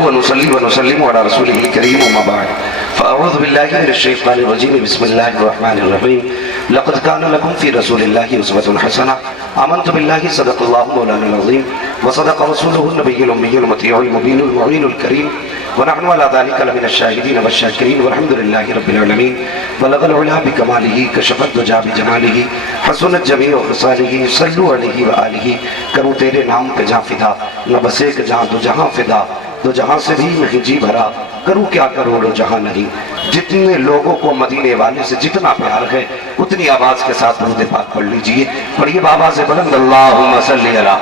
نحمده ونصلي ونسلم على رسوله الكريم وما بعد فأعوذ بالله من الشيطان الرجيم بسم الله الرحمن الرحيم لقد كان لكم في رسول الله أسوة حسنة آمنت بالله صدق الله مولانا العظيم وصدق رسوله النبي الأمي المطيع المبين المعين الكريم ونحن على ذلك لمن الشاهدين والشاكرين والحمد لله رب العالمين بلغ العلا بكماله كشف الدجى بجماله حسنت جميع خصاله صلوا عليه وآله کروں تیرے نام پہ جہاں فدا نہ بس ایک جہاں دو جہاں فدا دو جہاں سے بھی میں جی بھرا کروں کیا کروڑوں جہاں نہیں جتنے لوگوں کو مدینے والے سے جتنا پیار ہے اتنی آواز کے ساتھ درود پاک پڑھ لیجئے پڑھیے بابا سے بلند اللہم صلی علی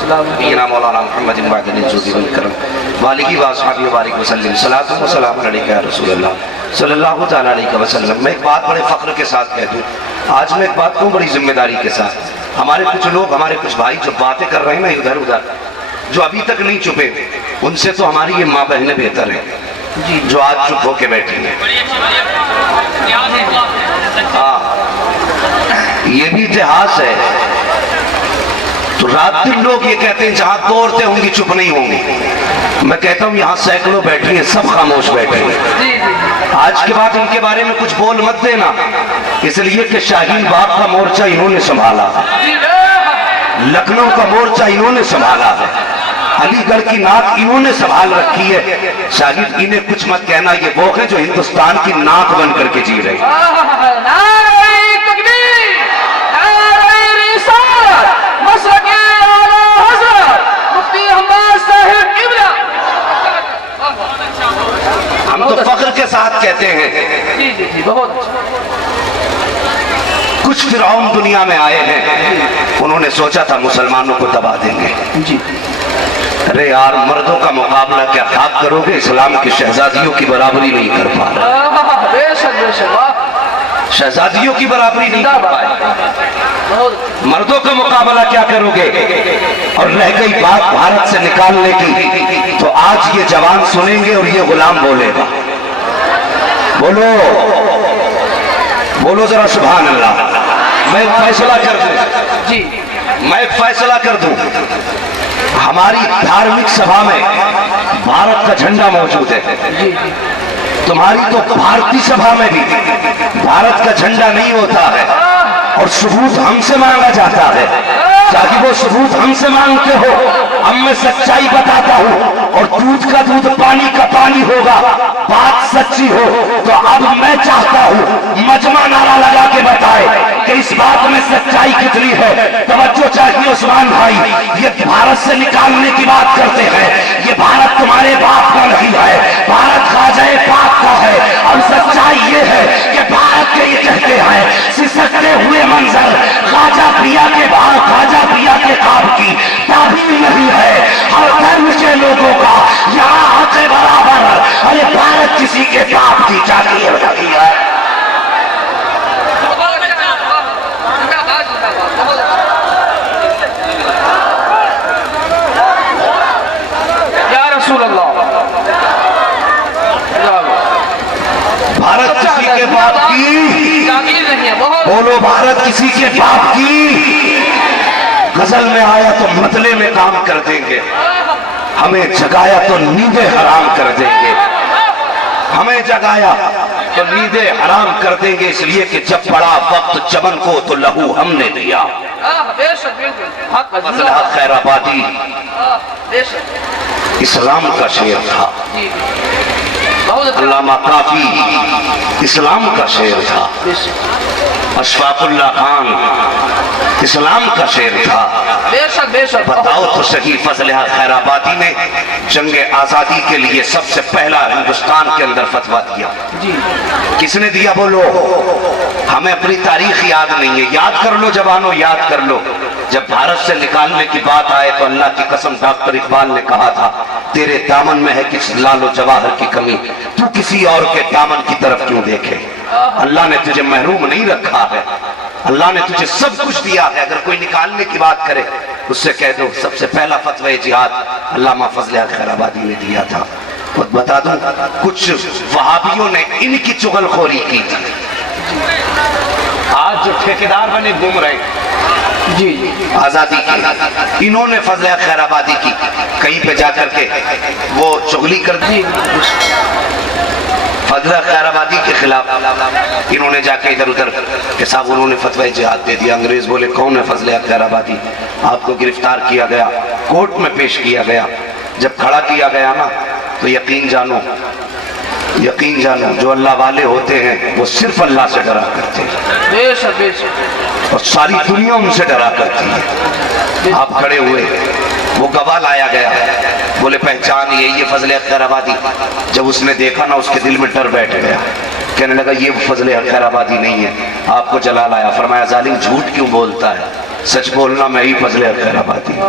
سیدنا مولانا محمد وعدن الجود والکرم والہ واصحابہ وبارک وسلم صلاۃ و سلام علیک یا رسول اللہ صلی اللہ تعالی علیہ وسلم. میں ایک بات بڑے فخر کے ساتھ کہہ دوں, آج میں ایک بات کہوں بڑی ذمہ داری کے ساتھ. ہمارے کچھ لوگ, ہمارے کچھ بھائی جو باتیں کر رہے ہیں نا ادھر ادھر, جو ابھی تک نہیں چھپے, ان سے تو ہماری یہ ماں بہنیں بہتر ہیں جو آج چپ ہو کے بیٹھی ہیں. ہاں یہ بھی اتہاس ہے. تو رات دن لوگ یہ کہتے ہیں جہاں دو عورتیں ہوں گی چپ نہیں ہوں گی. میں کہتا ہوں یہاں سینکڑوں بیٹھی ہیں, سب خاموش بیٹھے ہیں. آج کے بعد ان کے بارے میں کچھ بول مت دینا, اس لیے کہ شاہین باغ کا مورچہ انہوں نے سنبھالا, لکھنؤ کا مورچہ انہوں نے سنبھالا ہے, علی گڑھ کی ناک انہوں نے سنبھال رکھی ہے. شاہین انہیں کچھ مت کہنا, یہ وہ ہیں جو ہندوستان کی ناک بن کر کے جی رہے ہیں. ہم تو فخر کے ساتھ کہتے ہیں کچھ فرعون دنیا میں آئے ہیں, انہوں نے سوچا تھا مسلمانوں کو دبا دیں گے. ارے یار مردوں کا مقابلہ کیا خاک کرو گے, اسلام کی شہزادیوں کی برابری نہیں کر پا رہے, شہزادیوں کی برابری نہیں کر پائے. مردوں کا مقابلہ کیا کرو گے. اور رہ گئی بات بھارت سے نکالنے کی, تو آج یہ جوان سنیں گے اور یہ غلام بولے گا. بولو بولو ذرا سبحان اللہ. میں ایک فیصلہ کر دوں, میں ایک فیصلہ کر دوں. ہماری دھارمک سبھا میں بھارت کا جھنڈا موجود ہے, تمہاری تو بھارتی سبھا میں بھی بھارت کا جھنڈا نہیں ہوتا ہے, اور ثبوت ہم سے مانگا جاتا ہے. چاہے وہ ثبوت ہم سے مانگتے ہو, اب میں سچائی بتاتا ہوں, اور دودھ کا دودھ پانی کا پانی ہوگا, بات سچی ہو تو اب میں چاہتا ہوں مجمع نعرہ لگا کے بتائے کہ اس بات میں سچائی کتنی ہے. توجہ چاہیے عثمان بھائی, یہ بھارت سے نکالنے کی بات کرتے ہیں, یہ بھارت تمہارے باپ کا نہیں ہے, بھارت خواجہ پاک کا ہے. اور سچائی یہ ہے کہ بھارت کے یہ کہتے ہیں سسکتے ہوئے منظر خواجہ پریا کے بعد خواجہ پریا کے خواب کی تعبیر نہیں ہے. ہر دھرم کے لوگوں کا یہاں حق برابر, ارے بھارت کسی کے باپ کی جاگیر نہیں ہے. یا رسول اللہ, بھارت کسی کے باپ کی, بولو بھارت کسی کے باپ کی. غزل میں آیا تو مطلع میں کام کر دیں گے, ہمیں جگایا تو نیندیں حرام کر دیں گے, ہمیں جگایا تو نیندیں حرام کر دیں گے. اس لیے کہ جب پڑا وقت چمن کو تو لہو ہم نے دیا. فضلہ خیر آبادی اسلام کا شعر تھا, علامہ کافی اسلام کا شعر تھا, اشفاق اللہ خان اسلام کا شعر تھا. بتاؤ تو صحیح, فضلہ خیر آبادی نے جنگ آزادی کے لیے سب سے پہلا ہندوستان کے اندر فتویٰ دیا. کس نے دیا بولو؟ ہمیں اپنی تاریخ یاد نہیں ہے, یاد کر لو جوانوں, یاد کر لو. جب بھارت سے نکالنے کی بات آئے تو اللہ کی قسم ڈاکٹر اقبال نے کہا تھا تیرے دامن میں ہے کس لال و جواہر کی کمی, تو کسی اور کے دامن کی طرف کیوں دیکھے. اللہ نے تجھے محروم نہیں رکھا ہے, اللہ نے تجھے سب کچھ دیا ہے. اگر کوئی نکالنے کی بات کرے اس سے کہہ دو سب سے پہلا فتوی جہاد علامہ فضلہ خیر آبادی نے دیا تھا. بتا دوں کچھ وہابیوں نے ان کی چغل خوری کی تھی. آج جو ٹھیکیدار بنے گھوم رہے, جی آزادی کی، انہوں نے فضل خیر آبادی کی، کہیں پہ جا کر کے وہ چغلی کر دی، فضل خیر آبادی کے خلاف انہوں نے جا کے ادھر ادھر کہ صاحب انہوں نے فتوی جہاد دے دیا۔ انگریز بولے کون ہے فضل خیر آبادی؟ آپ کو گرفتار کیا گیا، کورٹ میں پیش کیا گیا، جب کھڑا کیا گیا نا تو یقین جانو جو اللہ والے ہوتے ہیں وہ صرف اللہ سے ڈرا کرتے ہیں، بے شک بے شک، اور ساری دنیا ان سے ڈرا کرتی ہے۔ آپ کھڑے ہوئے، وہ گواہ لایا گیا، بولے پہچان یہ فضل خیر آبادی۔ جب اس نے دیکھا نا اس کے دل میں ڈر بیٹھ گیا، کہنے لگا یہ فضل خیر آبادی نہیں ہے۔ آپ کو جلا لایا، فرمایا ظالم جھوٹ کیوں بولتا ہے؟ سچ بولنا میں ہی فضل خیر آبادی،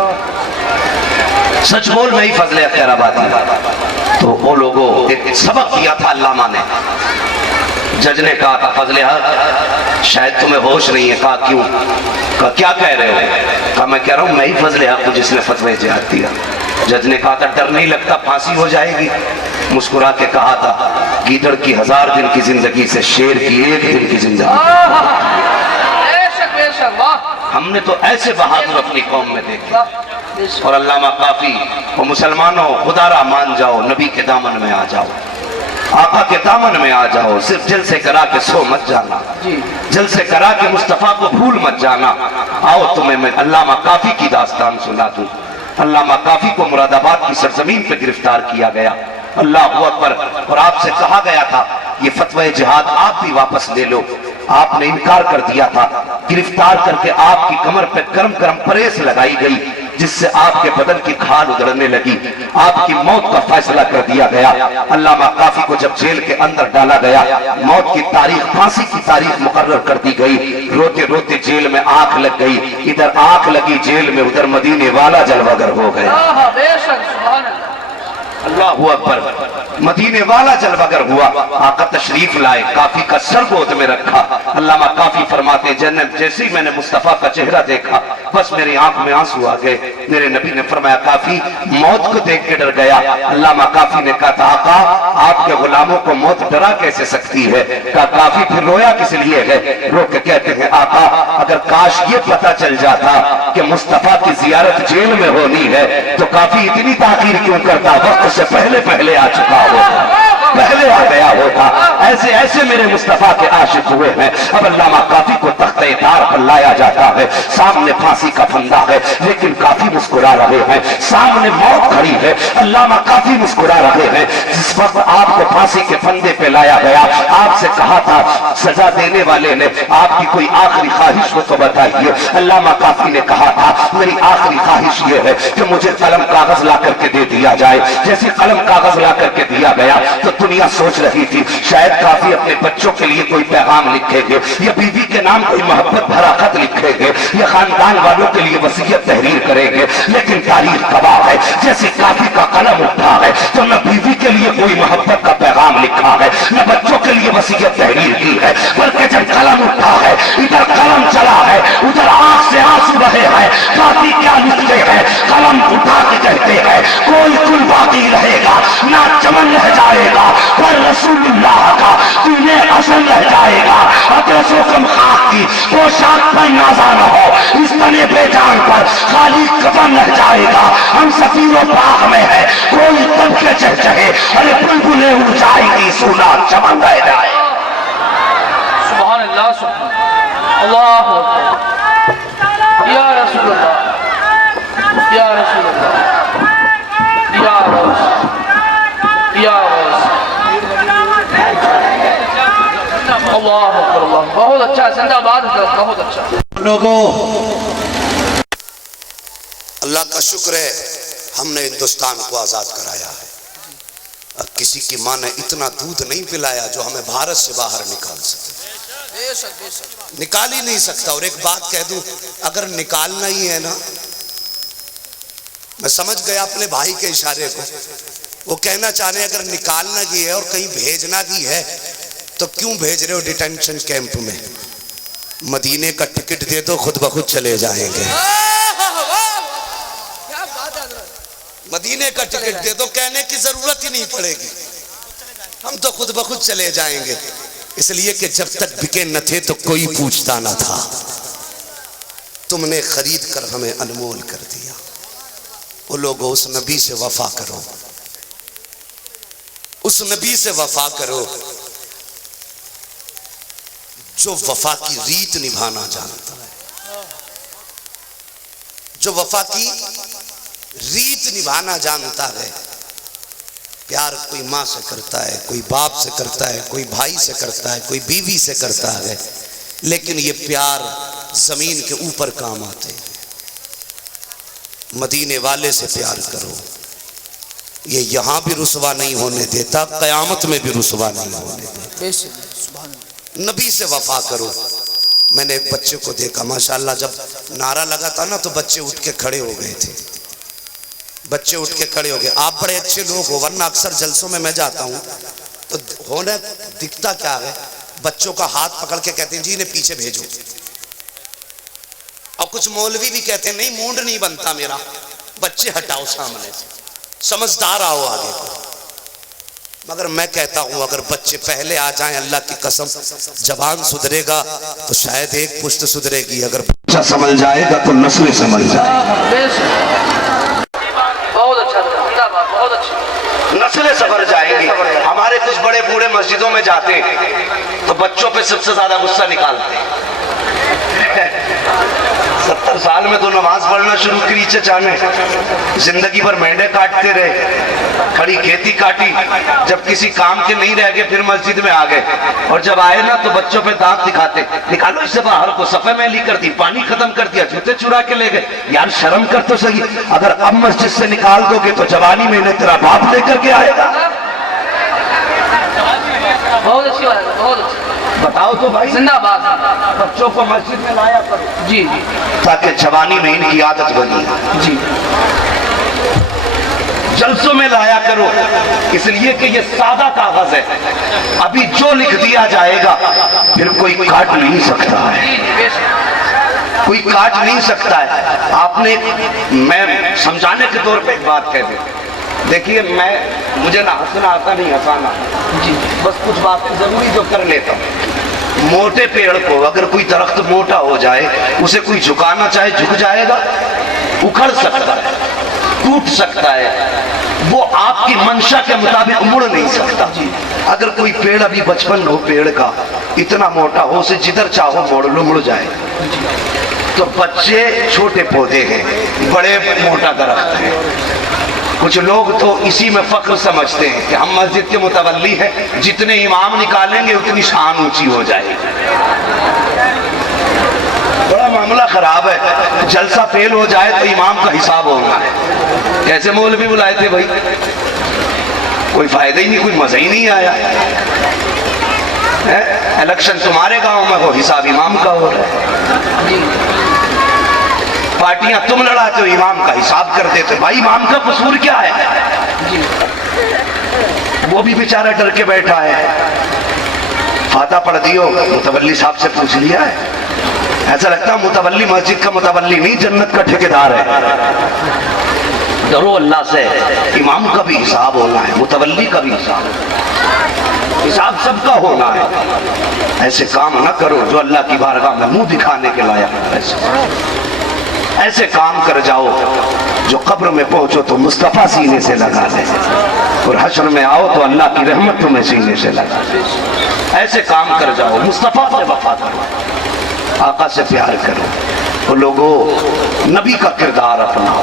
سچ بول میں ہی فضل خیر آبادی۔ تو وہ لوگوں ایک سبق دیا تھا علامہ نے، جج نے کہا تھا فضل حق شاید تمہیں ہوش نہیں ہے۔ کہا کیوں؟ کہا کیا کہہ رہے ہو؟ کہا میں کہہ رہا ہوں میں ہی فضل حق ہوں جس نے فتوی جہاد دیا۔ جج نے کہا تھا ڈر نہیں لگتا پھانسی ہو جائے گی؟ مسکرا کے کہا تھا گیدڑ کی 1000 دن کی زندگی سے شیر کی 1 دن کی زندگی۔ بے شک بے شک، واہ، ہم نے تو ایسے بہادر اپنی قوم میں دیکھے۔ اور علامہ کافی وہ مسلمانوں خدا را مان جاؤ، نبی کے دامن میں آ جاؤ، آقا کے دامن میں آ جاؤ، صرف جلسے کرا کے سو مت جانا، جلسے کرا کے مصطفیٰ کو بھول مت جانا۔ آؤ تمہیں میں علامہ کافی کی داستان سنا دوں۔ علامہ کافی کو مراد آباد کی سرزمین پہ گرفتار کیا گیا، اللہ اکبر، اور آپ سے کہا گیا تھا یہ فتوی جہاد آپ بھی واپس لے لو۔ آپ نے انکار کر دیا تھا، گرفتار کر کے آپ کی کمر پہ گرم گرم پریس لگائی گئی جس سے آپ کے بدن کی کھال ادھڑنے لگی، آپ کی موت کا فیصلہ کر دیا گیا۔ علامہ کافی کو جب جیل کے اندر ڈالا گیا، موت کی تاریخ، پھانسی کی تاریخ مقرر کر دی گئی۔ روتے روتے جیل میں آنکھ لگ گئی، ادھر آنکھ لگی جیل میں، ادھر مدینے والا جلوہ گر ہو گیا۔ بے شک، سبحان اللہ، اللہ اکبر، مدینے والا جلوہ گر ہوا۔ آقا تشریف لائے، کافی کا سر گود میں رکھا۔ علامہ کافی فرماتے جنت جیسے ہی میں نے مصطفیٰ کا چہرہ دیکھا بس میری آنکھ میں آنسو آ گئے۔ میرے نبی نے فرمایا کافی موت کو دیکھ کے ڈر گیا۔ علامہ کافی نے کہا تھا آقا آپ کے غلاموں کو موت ڈرا کیسے سکتی ہے؟ کہا کافی پھر رویا کس لیے ہے؟ رو کے کہتے ہیں آقا اگر کاش یہ پتہ چل جاتا کہ مصطفیٰ کی زیارت جیل میں ہونی ہے تو کافی اتنی تاخیر کیوں کرتا، وقت سے پہلے آ چکا ہوتا، پہلے آ گیا ہوتا۔ ایسے ایسے میرے مصطفیٰ کے عاشق ہوئے ہیں۔ اب علامہ کافی کو تختہ دار پر لایا جاتا ہے، سامنے پھانسی کا پھندا ہے لیکن کافی مسکرا رہے ہیں، سامنے موت کھڑی ہے، علامہ کافی مسکرا رہے ہیں۔ جس وقت آپ کو پھانسی کے پھندے پہ لایا گیا آپ سے کہا تھا سزا دینے والے نے آپ کی کوئی آخری خواہش ہو تو بتائیے۔ علامہ کافی نے کہا تھا میری آخری خواہش یہ ہے کہ مجھے قلم کاغذ لا کر کے دے دیا جائے۔ جیسے قلم کاغذ لا کر کے دیا گیا تو دنیا سوچ رہی تھی شاید کافی اپنے بچوں کے لیے کوئی پیغام لکھیں گے یا بیوی کے نام کوئی محبت بھرا خط لکھیں گے یا خاندان والوں کے لیے وصیت تحریر کریں گے، لیکن تاریخ گواہ ہے جیسے کافی کا قلم اٹھا ہے تو نہ بیوی کے لیے کوئی محبت کا پیغام لکھا ہے نہ بچوں کے لیے وصیت تحریر کی ہے، بلکہ جب قلم اٹھا ہے ادھر قلم چلا ہے ادھر آنکھ سے آنسو رہے ہیں۔ کافی کیا لکھتے ہیں؟ قلم اٹھا کے کہتے ہیں کوئی کل باقی رہے گا نہ چمن رہ جائے گا پر رسول اللہ کا تمہیں اصل رہ جائے گا۔ اگر سوکم خاک کی پوشاک پر نازا نہ ہو اس تنے بے جان پر خالی قدم رہ جائے گا۔ ہم سفیر و باغ میں ہے کوئی تب کے چہچہے ارے بلبلیں اڑ جائیں گی سونا چمن رہ جائے۔ سبحان اللہ، سبحان اللہ، یا رسول اللہ، یا رسول اللہ، یا رسول، یا رسول اللہ اکبر، اللہ بہت اچھا، زندہ باد حضرت، بہت اچھا۔ لوگوں اللہ کا شکر ہے ہم نے ہندوستان کو آزاد کرایا ہے۔ کسی کی ماں نے اتنا دودھ نہیں پلایا جو ہمیں بھارت سے باہر نکال سکے، نکال ہی نہیں سکتا۔ اور ایک بات کہہ دوں اگر نکالنا ہی ہے نا، میں سمجھ گیا اپنے بھائی کے اشارے کو، وہ کہنا چاہ رہے ہیں اگر نکالنا بھی ہے اور کہیں بھیجنا بھی ہے تو کیوں بھیج رہے ہو ڈیٹینشن کیمپ میں؟ مدینے کا ٹکٹ دے دو خود بخود چلے جائیں گے۔ مدینے کا ٹکٹ دے دو، کہنے کی ضرورت ہی نہیں پڑے گی، ہم تو خود بخود چلے جائیں گے۔ اس لیے کہ جب تک بکے نہ تھے تو کوئی پوچھتا نہ تھا، تم نے خرید کر ہمیں انمول کر دیا۔ وہ لوگوں اس نبی سے وفا کرو، اس نبی سے وفا کرو جو وفا کی ریت نبھانا جانتا ہے، جو وفا کی ریت نبھانا جانتا ہے۔ پیار کوئی ماں سے کرتا ہے، کوئی باپ سے کرتا ہے، کوئی بھائی سے کرتا ہے، کوئی بیوی سے کرتا ہے، لیکن یہ پیار زمین کے اوپر کام آتے ہیں۔ مدینے والے سے پیار کرو، یہ یہاں بھی رسوا نہیں ہونے دیتا، قیامت میں بھی رسوا نہیں ہونے دیتا۔ نبی سے وفا کرو۔ میں نے ایک بچے کو دیکھا، ماشاءاللہ جب نعرہ لگا تھا نا تو بچے اٹھ کے کھڑے ہو گئے تھے، بچے اٹھ کے کھڑے ہو گئے۔ آپ بڑے اچھے لوگ ہو، ورنہ اکثر جلسوں میں جاتا ہوں تو ہونے دکھتا کیا ہے، بچوں کا ہاتھ پکڑ کے کہتے ہیں جی انہیں پیچھے بھیجو، اور کچھ مولوی بھی کہتے ہیں نہیں مونڈ نہیں بنتا میرا، بچے ہٹاؤ سامنے سے، سمجھدار آؤ آگے کو۔ مگر میں کہتا ہوں اگر بچے پہلے آ جائیں اللہ کی قسم زبان سدھرے گا تو شاید ایک پشت سدھرے گی، اگر بچہ سمجھ جائے گا تو نسلیں سمجھ جائے گی، بہت اچھا تھا، بہت اچھا، نسلیں سنور جائیں گی۔ ہمارے کچھ بڑے بوڑھے مسجدوں میں جاتے ہیں تو بچوں پہ سب سے زیادہ غصہ نکالتے ہیں۔ 70 سال میں تو نماز پڑھنا شروع کری چچا نے، زندگی بھر مینڈے کاٹتے رہے، کھڑی کھیتی کاٹی، جب کسی کام کے نہیں رہ گئے پھر مسجد میں آ گئے، اور جب آئے نا تو بچوں پہ دانت دکھاتے، نکالو اس سے باہر کو، صفحے میلی کر دی، پانی ختم کر دیا، جوتے چرا کے لے گئے۔ یار شرم کر تو سہی، اگر اب مسجد سے نکال دو گے تو جوانی میں انہیں تیرا باپ لے کر کے آئے گا۔ بہت اچھی بات ہے، بہت اچھی، بتاؤ تو بھائی، زندہ باد، بچوں کو مسجد میں لایا کرو جی جی تاکہ جوانی میں ان کی عادت بنی۔ جی، جلسوں میں لایا کرو، اس لیے کہ یہ سادہ کاغذ ہے، ابھی جو لکھ دیا جائے گا پھر کوئی کاٹ نہیں سکتا ہے، بے شک، کوئی کاٹ نہیں سکتا ہے۔ آپ نے، میں سمجھانے کے طور پہ ایک بات کہہ دیں، دیکھیے مجھے نہ ہنسنا آتا نہیں ہنسانا، بس کچھ باتیں ضروری جو کر لیتا ہوں۔ موٹے پیڑ کو اگر کوئی درخت موٹا ہو جائے، اسے کوئی جھکانا چاہے جھک جائے گا، اکھڑ سکتا ہے، ٹوٹ سکتا ہے، وہ آپ کی منشا کے مطابق مڑ نہیں سکتا۔ اگر کوئی پیڑ ابھی بچپن ہو پیڑ کا، اتنا موٹا ہو، اسے جدھر چاہو موڑ لو مڑ جائے۔ تو بچے چھوٹے پودے ہیں، بڑے موٹا درخت ہیں۔ کچھ لوگ تو اسی میں فخر سمجھتے ہیں کہ ہم مسجد کے متولی ہیں، جتنے امام نکالیں گے اتنی شان اونچی ہو جائے گی۔ بڑا معاملہ خراب ہے، جلسہ فیل ہو جائے تو امام کا حساب ہوگا۔ کیسے مولوی بلائے تھے بھائی، کوئی فائدہ ہی نہیں، کوئی مزہ ہی نہیں آیا۔ الیکشن تمہارے گاؤں میں ہو، حساب امام کا ہو رہا ہے۔ پارٹیاں تم لڑاتے ہو، امام کا حساب کر دیتے، بھائی امام کا قصور کیا ہے؟ وہ بھی بیچارہ ڈر کے بیٹھا ہے۔ فاتحہ پڑھ دیو، متولی صاحب سے پوچھ لیا ہے؟ ایسا لگتا ہے متولی مسجد کا متولی نہیں، جنت کا ٹھیکیدار ہے۔ ڈرو اللہ سے، امام کا بھی حساب ہونا ہے، متولی کا بھی حساب سب کا ہونا ہے۔ ایسے کام نہ کرو جو اللہ کی بارگاہ میں منہ دکھانے کے لائق۔ ایسے کام کر جاؤ جو قبر میں پہنچو تو مصطفیٰ سینے سے لگا دے، اور حشر میں آؤ تو اللہ کی رحمت تمہیں سینے سے لگا دے۔ ایسے کام کر جاؤ، مصطفیٰ سے وفا کرو، آقا سے پیار کرو، اور لوگوں نبی کا کردار اپناؤ۔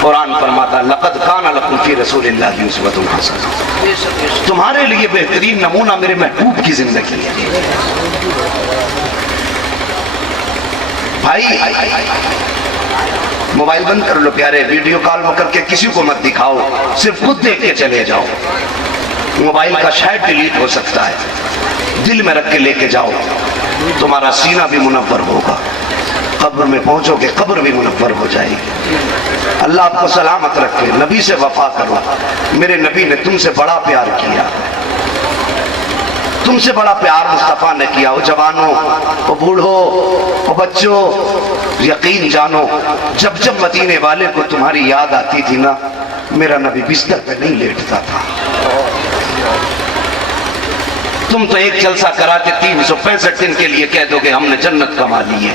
قرآن فرماتا لقد کان لکم فی رسول اللہ اسوۃ حسنہ، تمہارے لیے بہترین نمونہ میرے محبوب کی زندگی ہے۔ بھائی موبائل بند کر لو پیارے، ویڈیو کال کر کے کسی کو مت دکھاؤ، صرف خود دیکھ کے چلے جاؤ۔ موبائل کا شاید ڈیلیٹ ہو سکتا ہے، دل میں رکھ کے لے کے جاؤ، تمہارا سینہ بھی منور ہوگا۔ قبر میں پہنچو گے، قبر بھی منور ہو جائے گی۔ اللہ آپ کو سلامت رکھے، نبی سے وفا کرو۔ میرے نبی نے تم سے بڑا پیار کیا، تم سے بڑا پیار مصطفیٰ نے کیا۔ وہ جوانوں، وہ بوڑھوں، وہ بچوں، یقین جانو جب جب مدینے والے کو تمہاری یاد آتی تھی نا، میرا نبی بستر پہ نہیں لیٹتا تھا۔ تم تو ایک جلسہ کرا کے 365 دن کے لیے کہہ دو کہ ہم نے جنت کما لی ہے،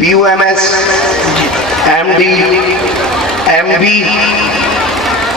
BUMS, MD, MB,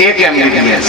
1 MBBS।